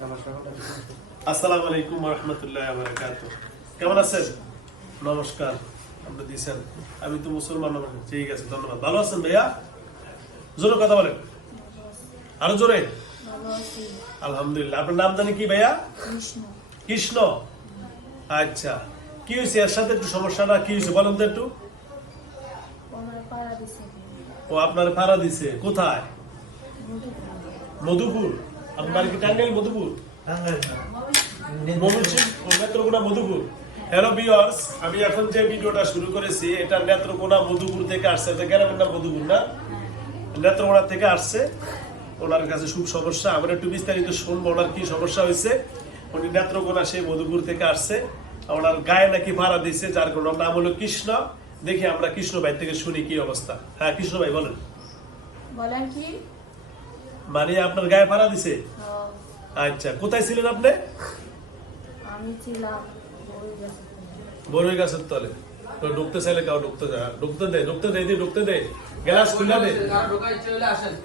আসসালামু আলাইকুম রহমতুল্লাহ বারাকাতু কেমন আছেন? নমস্কার আপনি দিয়েছেন আমি তো মুসলমান ঠিক আছে ধন্যবাদ। ভালো আছেন ভাইয়া? জোরে কথা বলেন। আরও জোরে? আলহামদুলিল্লাহ। আপনার নাম জানি কি ভাইয়া? কৃষ্ণ। আচ্ছা কি হয়েছে? এর সাথে একটু সমস্যাটা কি হয়েছে বলেন তো একটু। ও আপনার ভাড়া দিছে। কোথায়? মধুপুর। আপনার বাড়ি কি টাঙ্গাইল মধুপুর নেত্রকোনা মধুপুর হ্যালো ভিউয়ার্স আমি এখন যে ভিডিওটা শুরু করেছি, এটা নেত্রকোনা মধুপুর থেকে আসছে। এটা গ্রামের নাম মধুপুর থেকে আসছে। ওনার কাছে খুব সমস্যা। আমরা একটু বিস্তারিত শুনব, ওনার কি সমস্যা হয়েছে। উনি নেত্রকোনা, সেই মধুপুর থেকে আসছে। ওনার গায়ে নাকি ভাড়া দিচ্ছে যার কোনো নাম হলো কৃষ্ণ। দেখি আমরা কৃষ্ণ ভাই থেকে শুনি কি অবস্থা। হ্যাঁ কৃষ্ণ ভাই, বলেন। বলেন কি? মানে আপনার গায়ে ভাড়া দিছে? আচ্ছা কোথায় ছিলেন আপনি? আমি ছিলাম বড়ই গাছের তলে। তো ঢুকতে চাইলে কাউ ঢুকতে যায় ঢুকতে দে ঢুকতে দে দি ঢুকতে দে। গ্লাস খুলে দে।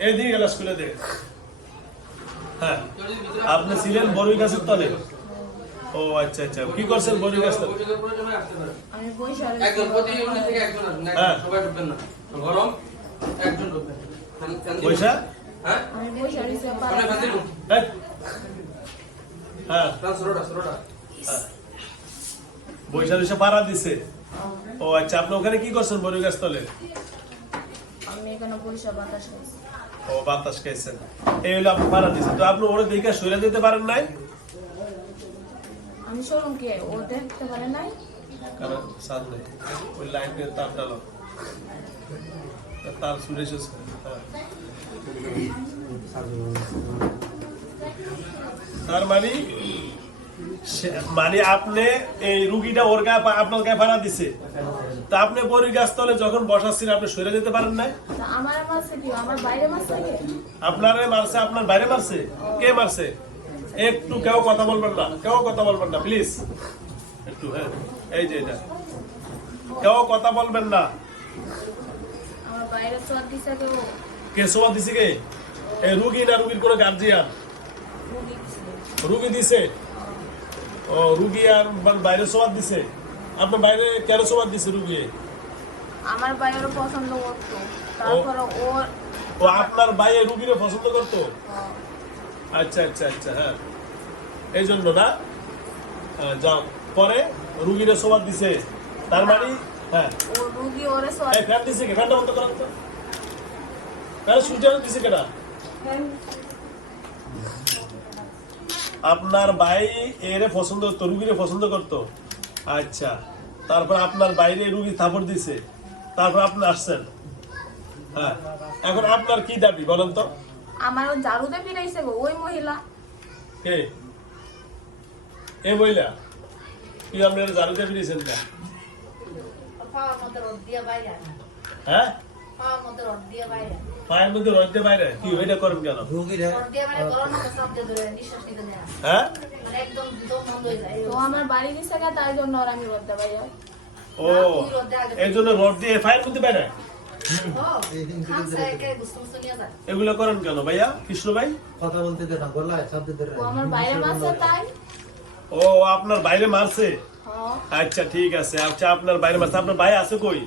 এই গ্লাস খুলে দে। হ্যাঁ আপনি ছিলেন বড়ই গাছের তলে? ও আচ্ছা আচ্ছা। কি করছেন বড়ই গাছ তলে? একজন প্রতি থেকে হ্যাঁ। একজন সবাই ঢুকবেন না। গরম একজন ঢুকবেন। পয়সা হ্যাঁ? পাড়া এই। হ্যাঁ। হ্যাঁ। দিছে। ও আচ্ছা আপনি ওখানে কি করছেন আমি এখানে বাতাস ও বাতাস খাইছেন। এই হলো আপনি পাড়া দিছে। তো আপনি ওরে দেখে সরে যেতে পারেন নাই? আমি শোরুম কে? ও দেখতে পারে নাই? কারণ সাদ নেই। ওই লাইন দিয়ে তার ডালো তার হ্যাঁ। তার মানে মানে আপনি এই রুগীটা ওর গায়ে আপনার গায়ে ভাড়া দিছে। তা আপনি বড়ি গাছ তলে যখন বসাচ্ছেন আপনি সরে যেতে পারেন কি? আপনারে মারছে আপনার বাইরে মারছে? কে মারছে? একটু কেউ কথা বলবেন না। কেউ কথা বলবেন না প্লিজ। একটু হ্যাঁ। এই যে এটা। কেউ কথা বলবেন না। আমার বাইরে দিছে কেউ কে সোয়া দিছে কে? এই রুগী না রুগীর কোনো গার্জিয়ান রুগী দিছে। ও রুগী আর বাইরে সোয়াদ দিছে? আপনার বাইরে কেন সোয়াদ দিছে রুগী আমার বাইরে পছন্দ করতো। তারপরে ও আপনার বাইরে রুগীরে পছন্দ করতো? আচ্ছা আচ্ছা আচ্ছা হ্যাঁ। এই জন্য না? হ্যাঁ, যাও। পরে রুগীরে সোয়াদ দিছে। তার মানে হ্যাঁ। ও রুগী ওরে এই ফ্যান দিছে কি? ফ্যানটা বন্ধ করেন তো ফ্যান সুইটার দিছে কেনা আপনার ভাই এরে পছন্দ করতো রুগীরে পছন্দ করতো। আচ্ছা তারপর আপনার বাইরে রুগী থাপড় দিছে। তারপর আপনি আসছেন। হ্যাঁ এখন আপনার কি দাবি বলেন তো? আমার জারুতে ফিরাইছে গো ওই মহিলা। কে? এ মহিলা? কি আপনার জারুতে ফিরেছেন না। হ্যাঁ? দিয়ে বাইরে। পায়ের মধ্যে রইতে বাইরে? কি ওইটা করেন কেন? দিয়ে মানে দিয়ে দেয়। হ্যাঁ? মানে একদম দম বন্ধ যায়। তো আমার বাড়ি দিছে তাই জন্য ওর আমি করতে পারি ও এই জন্য রড দিয়ে ফায়ার করতে পারে? এগুলো করেন কেন ভাইয়া? কৃষ্ণ ভাই? কথা বলতে দে না গলায় শব্দ ও আমার বাইরে মারছে তাই? ও আপনার বাইরে মারছে? আচ্ছা ঠিক আছে। আচ্ছা আপনার বাইরে মারছে। আপনার ভাই আছে কই?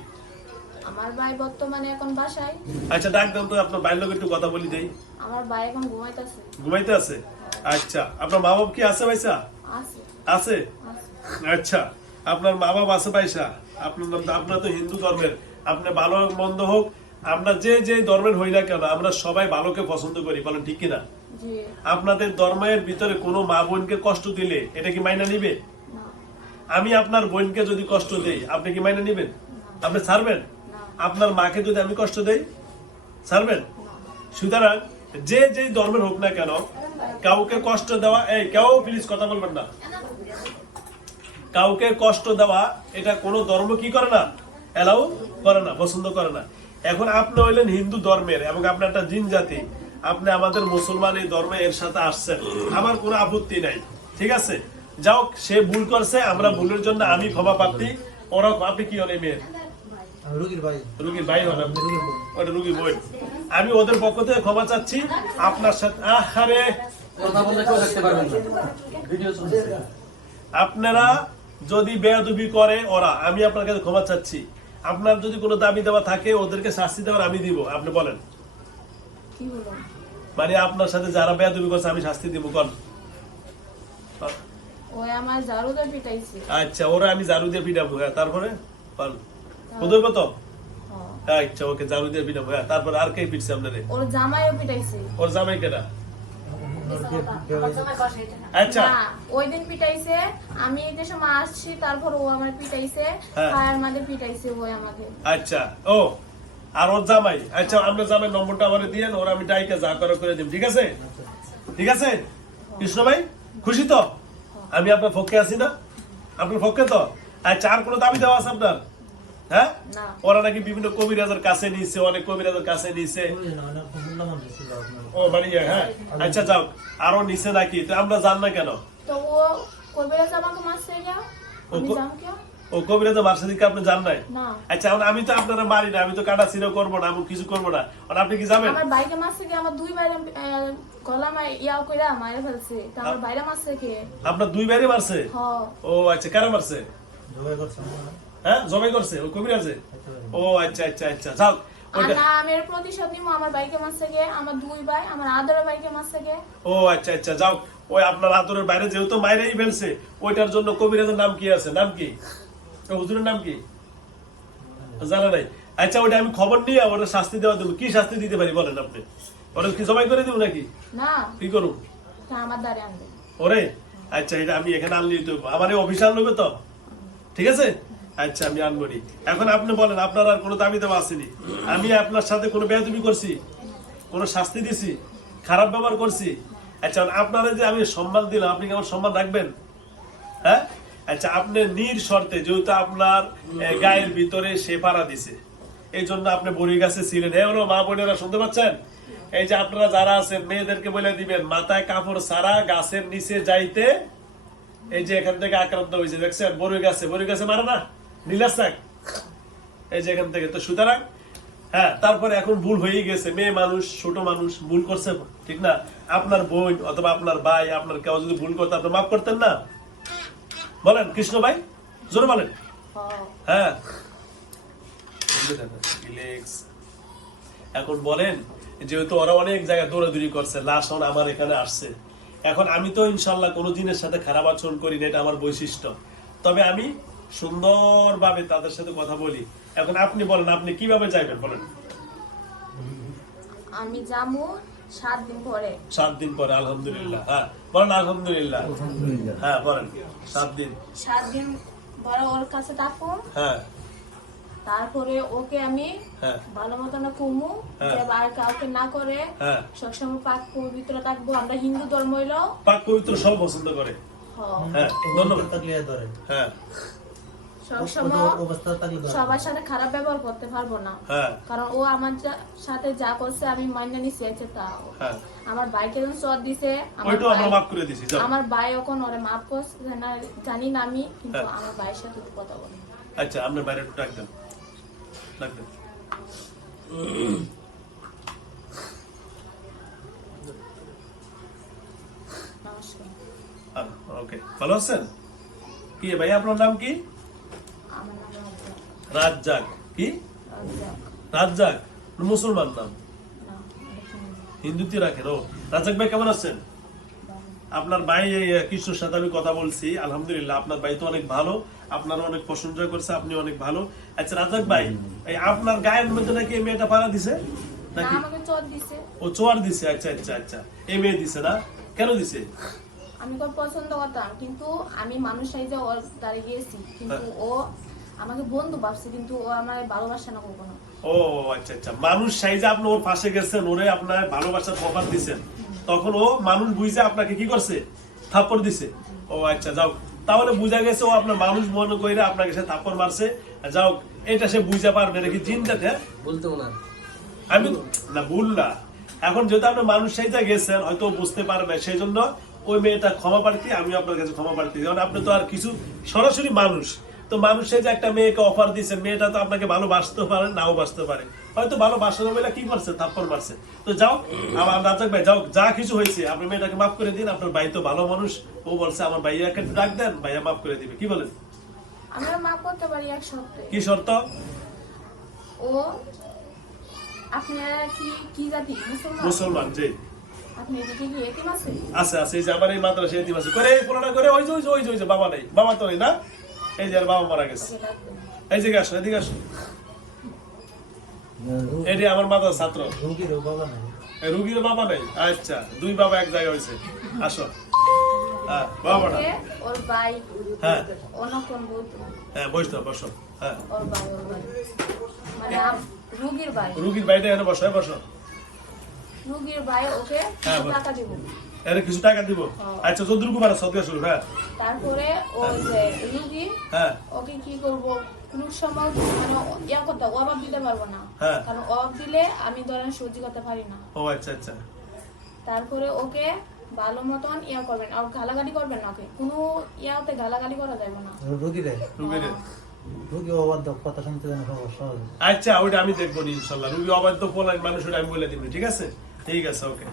আমার ভাই বর্তমানে এখন বাসায়। আচ্ছা ডাক তো আপনার বাইরের লোক একটু কথা বলি দেই। আমার ভাই এখন ঘুমাইতেছে। ঘুমাইতে আছে? আচ্ছা আপনার মা বাবা কি আছে ভাইসা? আছে। আছে। আচ্ছা আপনার মা বাবা আছে পয়সা আপনার আপনার তো হিন্দু ধর্মের। আপনি ভালো মন্দ হোক আমরা যে যে ধর্মের হই না কেন আমরা সবাই ভালোকে পছন্দ করি বলেন ঠিক কিনা? আপনাদের ধর্মের ভিতরে কোনো মা বোনকে কষ্ট দিলে এটা কি মাইনা নিবে আমি আপনার বোনকে যদি কষ্ট দেই আপনি কি মাইনা নিবেন? আপনি ছাড়বেন? আপনার মাকে যদি আমি কষ্ট দেই? ছাড়বেন? সুতরাং যে যেই ধর্মের হোক না কেন, কাউকে কষ্ট দেওয়া, এই, কেউ প্লিজ কথা বলবেন না। কাউকে কষ্ট দেওয়া, এটা কোনো ধর্ম কি করে না? এলাও করে না, পছন্দ করে না। এখন আপনি হইলেন হিন্দু ধর্মের এবং আপনি একটা জিন জাতি। আপনি আমাদের মুসলমান এই ধর্মে এর সাথে আসছেন। আমার কোনো আপত্তি নাই। ঠিক আছে? যাও, সে ভুল করছে, আমরা ভুলের জন্য আমি ক্ষমা প্রার্থী। ওরা আপনি কি হলে মেয়ের? আমি রুগীর ভাই। রুগীর ভাই হন আপনি রুগীর বোন। ওটা রুগীর বই আমি ওদের পক্ষ থেকে ক্ষমা চাচ্ছি আপনার সাথে আহারে। কথা বললে কেউ দেখতে পারবেন না। ভিডিও আপনারা যদি বেয়াদবি করে ওরা আমি আপনার কাছে ক্ষমা চাচ্ছি। আপনার যদি কোনো দাবি দেওয়া থাকে ওদেরকে শাস্তি দেওয়ার আমি দিব আপনি বলেন। মানে আপনার সাথে যারা বেয়াদুবি করছে আমি শাস্তি দিব কোন? আচ্ছা ওরা আমি জারু দিয়ে পিটাবো হ্যাঁ তারপরে? বল। বুঝবে তো হ্যাঁ। আচ্ছা ওকে জারু দিয়ে পিটাবো হ্যাঁ তারপরে আর কে পিটছে আপনারে? ওর জামাইও পিটাইছে। ওর জামাই কেটা। আচ্ছা। ওই দিন পিটাইছে আমি এই সময় আসছি তারপর ও আমার পিটাইছে হ্যাঁ। ফায়ার মাঝে পিটাইছে ওই আমাকে। আচ্ছা ও আর ওর জামাই? আচ্ছা আপনার জামাই নম্বরটা আমার দিয়ে ওর আমি ডাইকে যা করে করে দিব ঠিক আছে? ঠিক আছে? কৃষ্ণ ভাই খুশি তো? আমি আপনার পক্ষে আছি না? আপনার পক্ষে তো? আচ্ছা আর কোনো দাবি দেওয়া আছে আপনার? হ্যাঁ? ওরা নাকি বিভিন্ন কবিরাজের কাছে নিয়েছে অনেক কবিরাজের কাছে নিয়েছে ও হ্যাঁ। আচ্ছা। যাও। আরও নিচে নাকি? তো আমরা জান না কেন? ও কবিরাজ মারছে আমি ও কো- জাম কেউ ও কবিরাজের মার্সা দিকে আপনি জান নাই? আচ্ছা আমি তো আপনারা মারি না আমি তো কাটা ছিঁড়ে করব না আমি কিছু করব না। আপনি কি যাবেন? আমার বাইকে মারছে কি আমার দুই বাইরে গলা মাই ইয়া কইরা মাইরে ফেলছে। তা আমার বাইরে মারছে কে? আপনার দুই বাইরে মারছে? ও আচ্ছা কারা মারছে? জবাই করছে হয়। জবাই করছে ও কবিরাজে ও আচ্ছা আচ্ছা আচ্ছা যাও আর আমি প্রতিশোধ নিবো আমার বাইকে মারছে কে আমার দুই ভাই আমার আদরের বাইকে মারছে কে ও আচ্ছা আচ্ছা যাও ওই আপনার আদরের বাইরে যেহেতু মাইরেই ফেলছে ওইটার জন্য কবিরাজের নাম কি আছে? নাম কি? হুজুরের নাম কি? জানা নাই। আচ্ছা আমি খবর নিয়ে ওটা শাস্তি দেওয়া দেবো। কি শাস্তি দিতে পারি বলেন আপনি? ওটা কি জবাই করে দিব নাকি? না। কি করুন আমার দ্বারে আনবে। ওরে? আচ্ছা এটা আমি এখানে আনলি তো আমার এই অফিসার নেবে তো? ঠিক আছে? আচ্ছা আমি আনব এখন আপনি বলেন, আপনার আর কোনো দাবি দেওয়া আসেনি। আমি আপনার সাথে কোনো বেয়াদবি করছি, কোনো শাস্তি দিছি, খারাপ ব্যবহার করছি। আচ্ছা আপনারা যে আমি সম্মান দিলাম, আপনি কি আমার সম্মান রাখবেন? হ্যাঁ? আচ্ছা আপনি নির শর্তে, যেহেতু আপনার গায়ের ভিতরে সে পাড়া দিছে, এই জন্য আপনি বড়ি গাছে ছিলেন। হ্যাঁ হলো মা বোনেরা শুনতে পাচ্ছেন? এই যে আপনারা যারা আছেন মেয়েদেরকে বলে দিবেন, মাথায় কাপড় সারা গাছের নিচে যাইতে, এই যে এখান থেকে আক্রান্ত হয়েছে, দেখছেন? বড়ই গাছে বড়ই গাছে মারে না? এখান থেকে, তো সুতরাং হ্যাঁ তারপরে এখন ভুল হয়ে গেছে। মেয়ে মানুষ, ছোট মানুষ, ভুল করছে, ঠিক না? আপনার বোন অথবা আপনার ভাই, আপনার কেউ যদি ভুল করতে আপনি মাফ করতেন না? বলেন, কৃষ্ণ ভাই, জোরে বলেন। হ্যাঁ। এখন বলেন, যেহেতু ওরা অনেক জায়গায় দৌড়াদৌড়ি করছে, লাশ এখন আমার এখানে আসছে। এখন আমি তো ইনশাল্লাহ কোনো দিনের সাথে খারাপ আচরণ করি না, এটা আমার বৈশিষ্ট্য। তবে আমি সুন্দরভাবে তাদের সাথে কথা বলি। এখন আপনি বলেন আপনি কীভাবে যাইবেন বলেন? আমি যাব সাত দিন পরে। সাত দিন পরে আলহামদুলিল্লাহ। হ্যাঁ বলেন আলহামদুলিল্লাহ। হ্যাঁ বলেন সাত দিন। সাত দিন পরে ওর কাছে থাকব হ্যাঁ। তারপরে ওকে আমি হ্যাঁ। ভালো মতন কমু হ্যাঁ। আর কাউকে না করে হ্যাঁ। সবসময় পাক পবিত্র থাকব। আমরা হিন্দু ধর্ম হইল পাক পবিত্র সব পছন্দ করে। হ্যাঁ ধন্যবাদ। হ্যাঁ। সবার সাথে খারাপ ব্যবহার করতে পারব না। হ্যাঁ। কারণ ও আমার সাথে যা করছে আমি মান্য নিছি আছে তা হ্যাঁ। আমার বাইকে যখন চর দিছে আমার ভাই- এখন ওরে মাফ করছে না জানি না আমি কিন্তু হ্যাঁ। আমার ভাইয়ের সাথে কথা বলি। আচ্ছা আপনার বাইরে একটু নমস্কার। ওকে। ভালো আছেন? কি ভাই আপনার নাম কি? রাজ্জাক। কি? রাজ্জাক। মুসলমান নাম। হিন্দুতে রাখেন। ও রাজ্জাক ভাই কেমন আছেন? আপনার ভাই সাথে আমি কথা বলছি আলহামদুলিল্লাহ। আপনার ভাই তো অনেক ভালো আপনার অনেক প্রশংসা করছে আপনি অনেক ভালো। আচ্ছা রাজাক ভাই এই আপনার গায়ের মধ্যে নাকি এই মেয়েটা পাড়া দিছে? না, নাকি? ও চোয়ার দিছে আচ্ছা আচ্ছা আচ্ছা। এই মেয়ে দিছে না? কেন দিছে? আমি খুব পছন্দ করতাম কিন্তু আমি মানুষ সাইজে ওর দাঁড়িয়ে গিয়েছি কিন্তু ও আমাকে বন্ধু ভাবছে কিন্তু ও আমার ভালোবাসে না কখনো। ও আচ্ছা আচ্ছা। মানুষ সাইজে আপনি ওর পাশে গেছেন ওরে আপনার ভালোবাসার অফার দিছেন। তখন ও মানুষ বুঝে আপনাকে কি করছে? থাপ্পড় দিছে। ও আচ্ছা যাও। তাহলে বুঝা গেছে ও আপনার মানুষ মনে করে আপনাকে সে থাপ্পড় মারছে। যাও এটা সে বুঝতে পারবে নাকি চিন্তাতে হ্যাঁ? বলতে না। আমি না ভুল না। এখন যেহেতু আপনি মানুষ সাইজে গেছেন হয়তো বুঝতে পারবে। সেই জন্য ওই মেয়েটা ক্ষমা প্রার্থী আমি আপনার কাছে ক্ষমা প্রার্থী। কারণ আপনি তো আর কিছু সরাসরি মানুষ। তো মানুষ যে একটা মেয়েকে অফার দিয়েছেন মেয়েটা তো আপনাকে ভালোবাসতে পারে নাও বাসতে পারে। হয়তো ভালো বাসানো বলে কি করছে? থাপ্পড় মারছে। তো যাও আমার রাজাক ভাই যাও যা কিছু হয়েছে আপনার মেয়েটাকে মাফ করে দিন আপনার ভাই তো ভালো মানুষ। ও বলছে আমার ভাইয়াকে ডাক দেন ভাইয়া মাফ করে দিবে। কি বলেন? আমরা মাফ করতে পারি এক সপ্তাহে কি শর্ত? ও আপনারা কি কি জাতি? মুসলমান? মুসলমান যে আপনি এদিকে কি এতিম আছে আছে আছে এই যে আমার এই মাদ্রাসা এতিম আছে। করে এই করে ওই যে ওই যে ওই যে ওই যে বাবা নেই। বাবা তো নেই না? এই যে আর বাবা মারা গেছে। এই যে আসো এদিকে আসো। এটি আমার মাদ্রাসা ছাত্র। রুগীরও বাবা রুগীর বাবা নেই? আচ্ছা দুই বাবা এক জায়গায় হয়েছে। আসো। হ্যাঁ বাবাটা হ্যাঁ। হ্যাঁ বসতো বসো। হ্যাঁ। মানে রুগীর ভাই। রুগীর বাড়িটা এখানে বসো হ্যাঁ, বসো। রুগীর ভাই ওকে হ্যাঁ, টাকা দিব। এর কিছু টাকা দিব। আচ্ছা যদ্রুকু পারো সদকা শুরু হ্যাঁ। তারপরে ওই যে রুগী হ্যাঁ। ওকে কি করব? কোন সময় মানে ইয়া করতে অভাব দিতে পারব না। হ্যাঁ। কারণ অভাব দিলে আমি ধরেন সহ্য করতে পারি না। ও আচ্ছা আচ্ছা। তারপরে ওকে ভালো মতন ইয়া করবেন আর গালাগালি করবেন না ওকে। কোনো ইয়াতে গালাগালি করা যাবে না। রুগীরে রুগীর রুগী অবাধ্য কথা শুনতে যেন সহজ। আচ্ছা ওইটা আমি দেখব ইনশাল্লাহ। রুগী অবাধ্য পোলাইন মানুষ ওটা আমি বলে দিব ঠিক আছে? ঠিক আছে ওকে।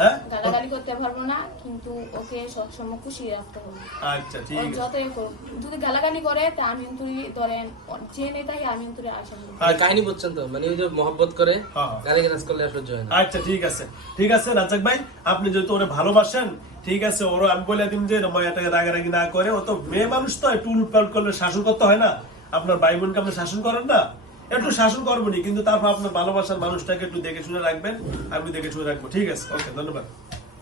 হ্যাঁ? গালাগালি করতে পারব না কিন্তু ওকে সবসময় খুশি রাখতে হবে। আচ্ছা ঠিক আছে। যতই করুক যদি গালাগালি করে তা আমি তুই ধরেন যে নেতাকে আমি তুই আসেন কাহিনী বুঝছেন তো মানে ওই যে মহব্বত করে হ্যাঁ। গালি গালাজ করলে সহ্য হয় না। আচ্ছা ঠিক আছে। ঠিক আছে রাজাক ভাই আপনি যেহেতু ওরে ভালোবাসেন ঠিক আছে ওর আমি বলে দিন যে মায়াটাকে রাগারাগি না করে ও তো মেয়ে মানুষ তো একটু উলটপালট করলে শাসন করতে হয় না। আপনার ভাই বোনকে আপনি শাসন করেন না? একটু শাসন করবেনি কিন্তু তারপর আপনার ভালোবাসার মানুষটাকে একটু দেখে শুনে রাখবেন আমি দেখে শুনে রাখব। ঠিক আছে? ওকে ধন্যবাদ।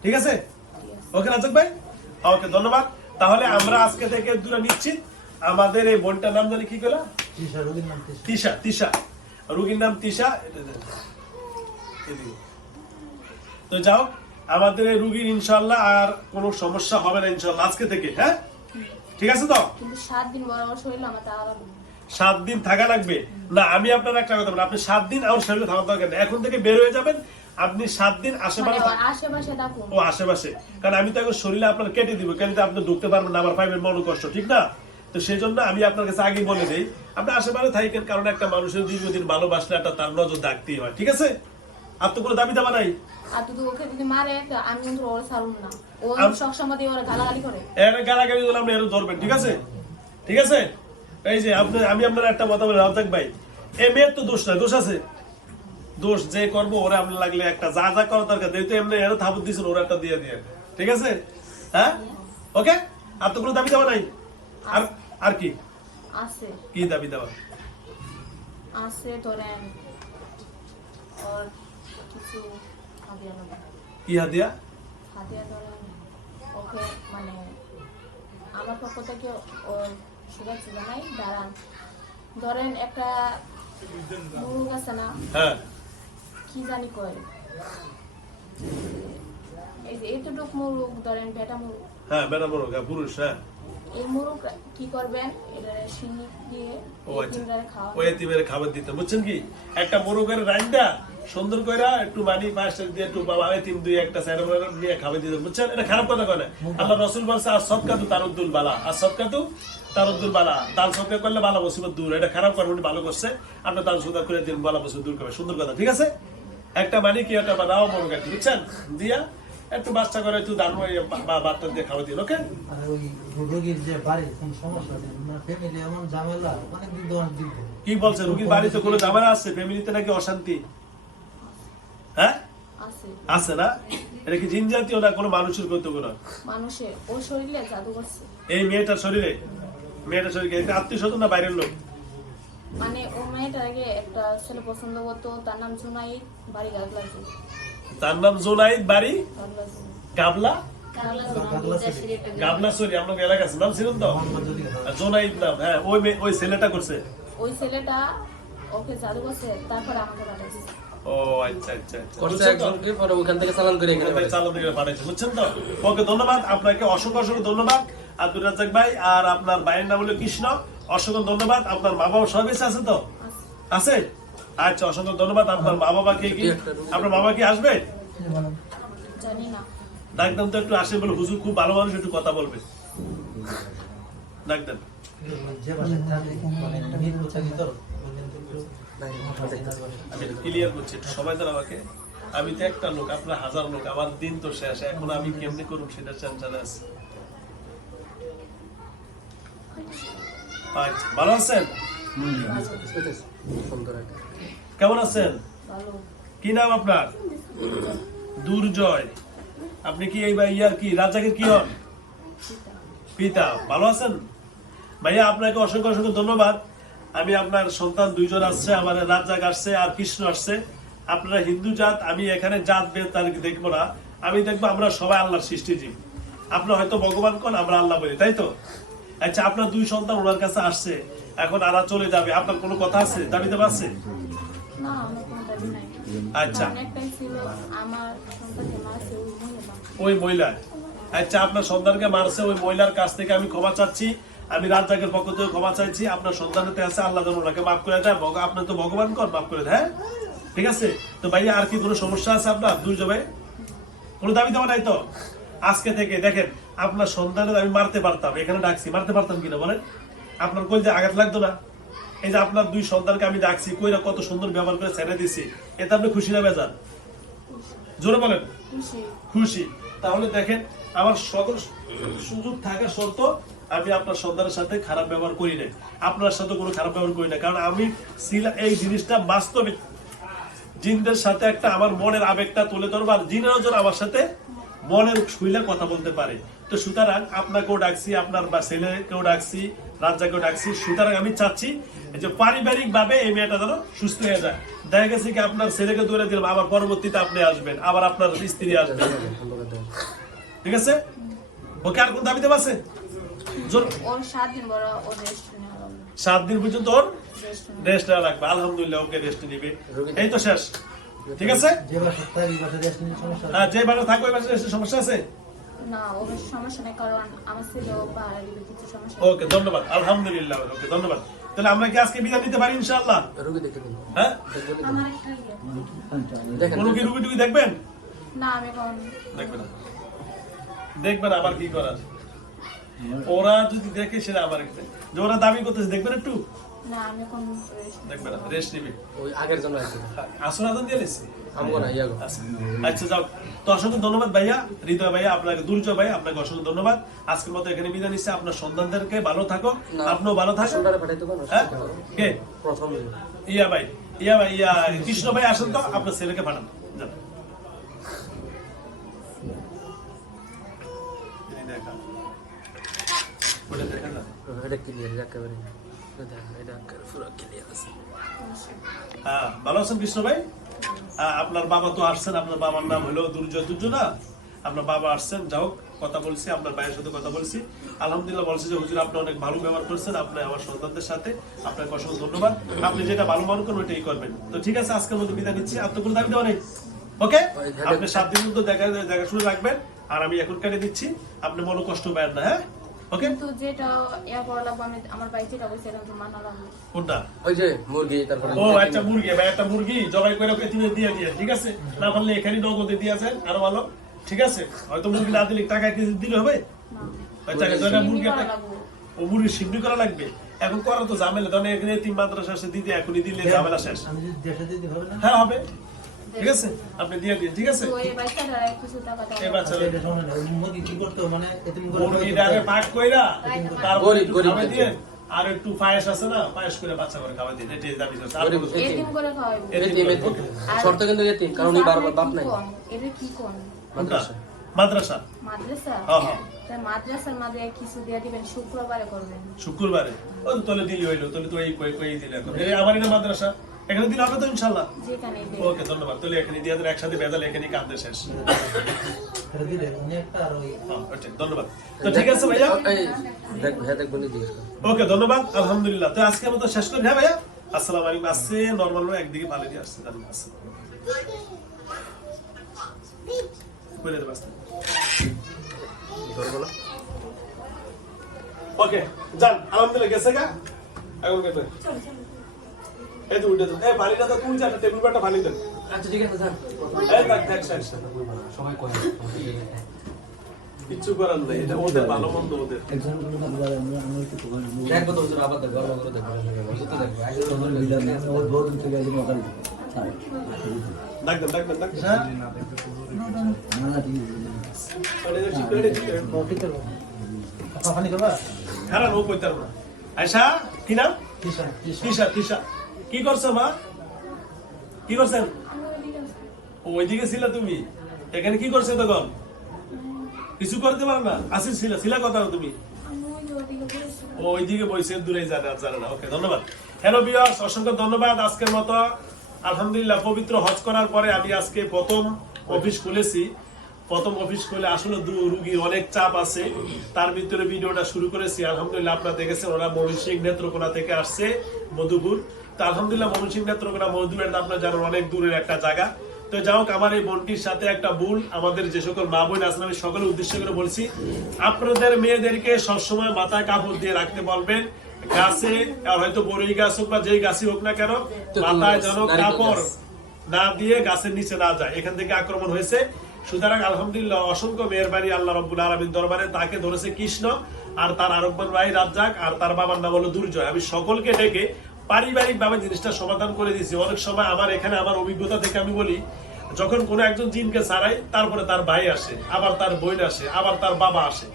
ঠিক আছে? ওকে রাজাক ভাই? ওকে ধন্যবাদ। তাহলে আমরা আজকে থেকে দূরে নিচ্ছি আমাদের এই বোনটার নাম জানি কি তৃষা তিশা তিশা। রোগীর নাম তিশা। তো যাও আমাদের এই রুগীর ইনশাল্লাহ আর কোনো সমস্যা হবে না ইনশাল্লাহ আজকে থেকে হ্যাঁ? ঠিক আছে তো? সাত দিন বরাবর শরীর আমার তা আবার সাত দিন থাকা লাগবে। না আমি আপনার একটা কথা বলি। আপনি সাত দিন আমার শরীরে থাকার দরকার নেই। এখন থেকে বের হয়ে যাবেন। আপনি সাত দিন মানে আশেপাশে আশেপাশে ও আশেপাশে। কারণ আমি তো এখন শরীরে আপনার কেটে দিব। কেন আপনি ঢুকতে পারবেন না। আমার পাইবেন মনে কষ্ট ঠিক না? তো সেই জন্য আমি আপনার কাছে আগে বলে দিই আপনি আশেপাশে থাকেন কারণ একটা মানুষের দীর্ঘদিন ভালোবাসলে একটা তার নজর ডাকতেই হয় ঠিক আছে? আর তো কোনো দাবি দাবা নাই? গালাগালি করে। এর গালাগালি গুলো এর ধরবেন ঠিক আছে? ঠিক আছে? এই যে আপনি আমি আপনার একটা কথা বলি রাজাক ভাই। এই মেয়ের তো দোষ নাই দোষ আছে। দোষ যে করব ওরা আপনার লাগলে একটা যা যা করা দরকার যেহেতু এমনি এরও থাপত দিয়েছেন ওরা একটা দিয়ে দিয়ে ঠিক আছে? হ্যাঁ? ওকে? আর তো কোনো দাবি দেওয়া নাই? আর আর কি? আছে। কি দাবি দেওয়া আছে ধরেন ওর কিছু হাদিয়া কি হাদিয়া? হাদিয়া ধরেন ওকে মানে আমার পক্ষ থেকে শুভেচ্ছা জানাই। দাঁড়ান। ধরেন একটা মুরুগ আছে না? হ্যাঁ। কি জানি কয়। এই যে এতটুক মুরুগ ধরেন বেটা মুরুগ হ্যাঁ ম্যাডাম পুরুষ হ্যাঁ। এই মুরুগ কি করবেন? এটা শিনি দিয়ে ও আচ্ছা। ওই এতিমের খাবার দিতে বুঝছেন কি? একটা মুরগের রান্না সুন্দর কইরা একটু মানি পাঁচটা দিয়ে একটু বাবা তিন দুই একটা নিয়ে খাবার দিতে বুঝছেন? এটা খারাপ কথা কয় না। আল্লাহ রসুল বলছে আর সৎকা তু তারুদ্দুল বালা। আর সৎকা তু তারুদ্দুল বালা। দান সৎকা করলে বালা মুসিবত দূর। এটা খারাপ ভালো করছে। দান করে দিন বালা মুসিবত দূর করবে সুন্দর কথা ঠিক আছে? একটা মানে কি একটা বানাও বুঝছেন? দিয়া একটু বাচ্চা করে একটু দান বাচ্চা দিয়ে দিন ওকে? রোগীর যে বাড়ির কোন সমস্যা ফ্যামিলি এমন ঝামেলা অনেক দিন দোয়ার দিন কি বলছে রুগীর বাড়িতে কোনো ঝামেলা আছে? ফ্যামিলিতে নাকি অশান্তি? হ্যাঁ? আছে। আছে না? এটা কি জিন জাতীয় না কোনো মানুষের কর্তব্য না? মানুষের। ও শরীরে জাদু করছে। এই মেয়েটার শরীরে? মেয়েটার এটা আত্মীয় স্বজন না বাইরের লোক? মানে ও মেয়েটার আগে একটা ছেলে পছন্দ করতো তার নাম জুনাইদ বাড়ি গাগলাজু তার নাম জোনাইদ বাড়ি? গাবলা গাবলা? সরি আপনার এলাকা আছে নাম ছিলেন তো? মোহাম্মদ যদি আর জোনাইদ নাম হ্যাঁ ওই মেয়ে- ওই ছেলেটা করছে। ওই ছেলেটা ওকে জাদু করছে তারপরে আমাকে পাঠাইছে। ও আচ্ছা আচ্ছা আচ্ছা? একজনকে পরে ওখান থেকে চালান করে পাঠাইছে বুঝছেন তো? ওকে ধন্যবাদ আপনাকে অসংখ্য অসংখ্য ধন্যবাদ। আব্দুল রাজাক ভাই আর আপনার ভাইয়ের নাম হলো কৃষ্ণ। অসংখ্য ধন্যবাদ। আপনার মা বাবা সব আছে তো? আছে? আচ্ছা অসংখ্য ধন্যবাদ। আপনার মা বাবাকে কি? আপনার বাবা কি আসবে? ডাকদাম তো একটু আসে বলে হুজুর খুব ভালো মানুষ একটু কথা বলবে। ডাকদাম আমি ক্লিয়ার করছি একটু সময় দেন আমাকে। আমি তো একটা লোক আপনার হাজার লোক আমার দিন তো শেষ। এখন আমি কেমনি করুন সেটা টেনশনে আছে ভালো আছেন? কেমন আছেন? কি নাম আপনার? দুর্জয়। আপনি কি এই বা ইয়ার কি রাজাকের কি হন? পিতা। ভালো আছেন? ভাইয়া, আপনাকে অসংখ্য অসংখ্য ধন্যবাদ। আমি আপনার সন্তান দুইজন আসছে আমার রাজাক আসছে আর কৃষ্ণ আসছে। আপনারা হিন্দু জাত, আমি এখানে জাত বেদ তার দেখব না। আমি দেখব আমরা সবাই আল্লাহর সৃষ্টিজীব। আপনার হয়তো ভগবান কোন, আমরা আল্লাহ বলি, তাই তো? আচ্ছা আপনার দুই সন্তান ওনার কাছে আসছে এখন আরা চলে যাবে। আপনার কোনো কথা আছে? দাবিতে নাই। আচ্ছা। ওই মহিলা। আচ্ছা আপনার সন্তানকে মারছে ওই মহিলার কাছ থেকে আমি ক্ষমা চাচ্ছি। আমি রাজ্জাকের পক্ষ থেকে ক্ষমা চাইছি। আপনার সন্তানের আছে আল্লাহ যেন ওনাকে মাফ করে দেয়। ভগ- আপনি তো ভগবান কর মাফ করে দেয় হ্যাঁ? ঠিক আছে? তো ভাই আর কি কোনো সমস্যা আছে আপনার? দুর্য ভাই কোনো দাবি দেওয়া নাই তো? আজকে থেকে দেখেন আপনার সন্তানের আমি মারতে পারতাম এখানে ডাকছি মারতে পারতাম কিনা বলেন? আপনার কই যে আঘাত লাগতো না? এই যে আপনার দুই সন্তানকে আমি ডাকছি কইরা কত সুন্দর ব্যবহার করে ছেড়ে দিছি এতে আপনি খুশি না বেজান জোরে বলেন। খুশি। তাহলে দেখেন আমার সকল সুযোগ থাকা সত্ত্বেও আমি আপনার সন্তানের সাথে খারাপ ব্যবহার করি না আপনার সাথে কোনো খারাপ ব্যবহার করি না কারণ আমি এই জিনিসটা বাস্তবে জিনদের সাথে একটা আমার মনের আবেগটা তুলে ধরবো আর জিনেরও যেন আমার সাথে মনের শুইলে কথা বলতে পারে। তো সুতরাং আপনাকেও ডাকছি আপনার বা ছেলেকেও ডাকছি রাজ্জাকেও ডাকছি। সুতরাং আমি চাচ্ছি যে পারিবারিক ভাবে এই মেয়েটা যেন সুস্থ হয়ে যায়। দেখা গেছে কি আপনার ছেলেকে দূরে দিলাম আবার পরবর্তীতে আপনি আসবেন আবার আপনার স্ত্রী আসবেন ঠিক আছে? ওকে আর কোন দাবিতে পারছে জোর- সাত দিন পর্যন্ত ওর রেস্ট নেওয়া লাগবে। আলহামদুলিল্লাহ ওকে রেস্ট নিবে। এই তো শেষ। ঠিক আছে? হ্যাঁ যে বাসা থাকবে সমস্যা আছে? না ওর সমস্যা নেই কারণ আমার ছেলেও পাহাড়ে কিছু সমস্যা ওকে ধন্যবাদ আলহামদুলিল্লাহ ওকে ধন্যবাদ। তাহলে আমরা কি আজকে বিদায় নিতে পারি ইনশাআল্লাহ? রুগী দেখে দিন হ্যাঁ? ইয়ে। কোনো কি রুগী টুগি দেখবেন? না আমি দেখবেন। দেখবেন আবার কি করার। ওরা যদি দেখে সেটা আবার একটা যে ওরা দাবি করতেছে দেখবেন একটু? না আমি এখন রেস্ট না রেস্ট নিবে। ওই আগের জন্য আছে আসল আদান দিয়ে লেছি আমগো না ইয়াগো আচ্ছা আচ্ছা যাও। তো অসংখ্য ধন্যবাদ ভাইয়া হৃদয় ভাইয়া আপনাকে দুর্জয় ভাই আপনাকে অসংখ্য ধন্যবাদ। আজকের মতো এখানে বিদায় নিচ্ছে। আপনার সন্তানদেরকে ভালো থাকো। আপনিও ভালো থাকুন আসলটারে পাঠাইতে পারো হ্যাঁ? কে? প্রথম ইয়া ভাই ইয়া ভাই ইয়া কৃষ্ণ ভাই আসুন তো আপনার ছেলেকে পাঠান। দেখা। ওটা দেখা না? এটা ক্লিয়ার একেবারে ভালো আছেন কৃষ্ণ ভাই? আপনার বাবা তো আসছেন, আপনার বাবার নাম হলো দুর্জয় আপনার বাবা আসছেন কথা বলছি, আপনার ভাইয়ের সাথে কথা বলছি। আলহামদুলিল্লাহ বলছি যে হুজুর, আপনি অনেক ভালো ব্যবহার করছেন, আপনি আমার সন্তানদের সাথে, আপনাকে অসংখ্য ধন্যবাদ। আপনি যেটা ভালো মনে করেন, ওইটাই করবেন। তো ঠিক আছে, আজকের মতো বিদায় নিচ্ছি। আপনার কোনো দাবি দেওয়া ওকে? আপনি সাত দিন মতো দেখা রাখবেন। আর আমি এখন কেটে দিচ্ছি। আপনি মনে কষ্ট পাবেন না হ্যাঁ? ওকে কিন্তু যেটা ইয়া করা লাগবে আমি আমার বাড়ি যেটা বলছে এটা মানা লাগবে কোনটা? ওই যে মুরগি তারপরে ও একটা মুরগি ভাই একটা মুরগি জবাই করে ওকে তুমি দিয়ে দিয়ে ঠিক আছে? না পারলে এখানে নগদে দিয়ে যান আরও ভালো ঠিক আছে? হয়তো মুরগি না দিলে টাকা কেজি দিলে হবে? মুরগি ও মুরগি সিদ্ধি করা লাগবে। এখন করা তো ঝামেলা তখন এখানে তিন মাদ্রাসা শেষে দিতে এখনই দিলে ঝামেলা শেষ। আমি যদি দেশে দিতে হবে না? হ্যাঁ হবে। ঠিক আছে? আপনি দিয়ে দিন ঠিক আছে? এই বাচ্চাটা কিছু টাকা এই দেওয়া বাচ্চা আচ্ছা, এটা শোনেন, ওই মুরগি কি করতে? মানে মুরগিটাকে পাক কইরা তারপর গরিব, একটু গরিব খাওয়াই দেখে। দিয়ে আর একটু পায়েস আছে না পায়েস করে বাচ্চা করে খাওয়াই দিন এটাই দাবি করছে আর গরিব, কোনো- এই- এতিম করে খাওয়াইবো। এতিম এতিম শর্ত কিন্তু এতিম কারণ উনি বারবার বাপ নাই। এটা কি কোন? মাদ্রাসা। মাদ্রাসা? মাদ্রাসা? হ্যাঁ, হ্যাঁ। মাদ্রাসার মাঝে কিছু দিয়ে দিবেন শুক্রবারে করবেন। শুক্রবারে? ও তো তোলে দিলি হইল তোলে তো এই কই কই দিলে আমার এটা মাদ্রাসা? এখানে দিলে হবে তো দেন। ওকে ধন্যবাদ। তাহলে এখানে দিয়ে একসাথে বেজাল এখানে কাঁদতে শেষ। হ্যাঁ, ধন্যবাদ। তো ঠিক আছে ভাইয়া? কর ওকে ধন্যবাদ আলহামদুলিল্লাহ। তো আজকের মতো শেষ করি হ্যাঁ ভাইয়া? আসসালামু আলাইকুম। আসছে নর্মাল একদিকে ভালো দিয়ে আসছে জানি আসছে। করে দেবো আসতে ওকে যান আলহামদুলিল্লাহ গেছে গা? এখন এই তো উঠে তো এই পানিটা তো কোন জায়গা টেবিল ব্যাটা পানি দেন। আচ্ছা ঠিক আছে স্যার। এই দেখ দেখ শেষ সবাই কয় কিচ্ছু করার নাই এটা ওদের ভালো মন্দ ওদের। দেখব তো হুজুর আবার দেখব করে দেখব। দেখব। দেখব। স্যার? না। আয়সা কি নাম? কিসা তিশা তিশা। কি করছ, মা? কি করছেন? ওইদিকে ছিল তুমি। এখানে কি করছ তখন? কিছু করতে পারো না? আসিস, ছিল ছিল কথা তুমি? ওইদিকে বইছে, দূরে জানে জানে না ওকে, ধন্যবাদ। হ্যালো বিয়ার্স অসংখ্য ধন্যবাদ আজকের মতো। আলহামদুলিল্লাহ, পবিত্র হজ করার পরে আমি আজকে প্রথম অফিস খুলেছি। প্রথম অফিস খুলে আসলে দু- রুগীর অনেক চাপ আছে। তার ভিতরে ভিডিওটা শুরু করেছি। আলহামদুলিল্লাহ, আপনারা দেখেছেন, ওরা ময়মনসিং নেত্রকোনা থেকে আসছে, মধুপুর। তো আলহামদুলিল্লাহ ময়মনসিং নেত্রকোনা মধুপুর আপনারা জানেন অনেক দূরের একটা জায়গা। তো যাই হোক আমার এই বোনটির সাথে একটা ভুল আমাদের যে সকল মা বোন আছেন আমি সকলের উদ্দেশ্য করে বলছি আপনাদের মেয়েদেরকে সবসময় মাথায় কাপড় দিয়ে রাখতে বলবেন গাছে হয়তো বড়ই গাছ হোক বা যেই গাছই হোক না কেন মাথায় যেন কাপড় না দিয়ে গাছের নিচে না যায়। এখান থেকে আক্রমণ হয়েছে। সুতরাং আলহামদুলিল্লাহ অসংখ্য মেহরবানি আল্লাহ রব্বুল আলমীর দরবারে। তাকে ধরেছে কৃষ্ণ আর তার আরব্বান ভাই রাজ্জাক আর তার বাবার নাম হলো দুর্জয়। আমি সকলকে ডেকে পারিবারিক ভাবে জিনিসটা সমাধান করে দিয়েছি। অনেক সময় আমার এখানে আমার অভিজ্ঞতা থেকে আমি বলি, যখন কোনো একজন জিনকে ছাড়াই তারপরে তার ভাই আসে, আবার তার বোন আসে, আবার তার বাবা আসে।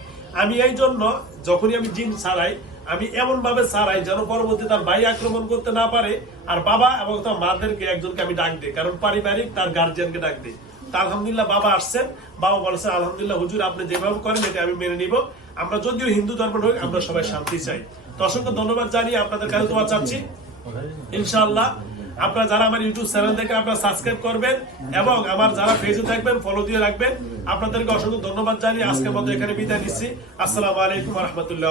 আমি এই জন্য যখনই আমি জিন ছাড়াই, আমি এমন ভাবে ছাড়াই যেন পরবর্তী তার ভাই আক্রমণ করতে না পারে আর বাবা এবং তার মাদেরকে একজনকে আমি ডাক দিই। কারণ পারিবারিক তার গার্জিয়ানকে ডাক দিই। তা আলহামদুলিল্লাহ বাবা আসছেন, বাবা বলেছেন, আলহামদুলিল্লাহ হুজুর, আপনি যেভাবে করেন এটা আমি মেনে নিব। আমরা যদিও হিন্দু ধর্মের নই আমরা সবাই শান্তি চাই। তো অসংখ্য ধন্যবাদ জানিয়ে আপনাদের কাছে তোমার চাচ্ছি। ইনশাআল্লাহ, আপনারা যারা আমার ইউটিউব চ্যানেল থেকে আপনারা সাবস্ক্রাইব করবেন এবং আমার যারা ফেসে থাকবেন ফলো দিয়ে রাখবেন। আপনাদেরকে অসংখ্য ধন্যবাদ জানিয়ে আজকের মতো এখানে বিদায় নিচ্ছি। আসসালামু আলাইকুম রহমতুল্লাহ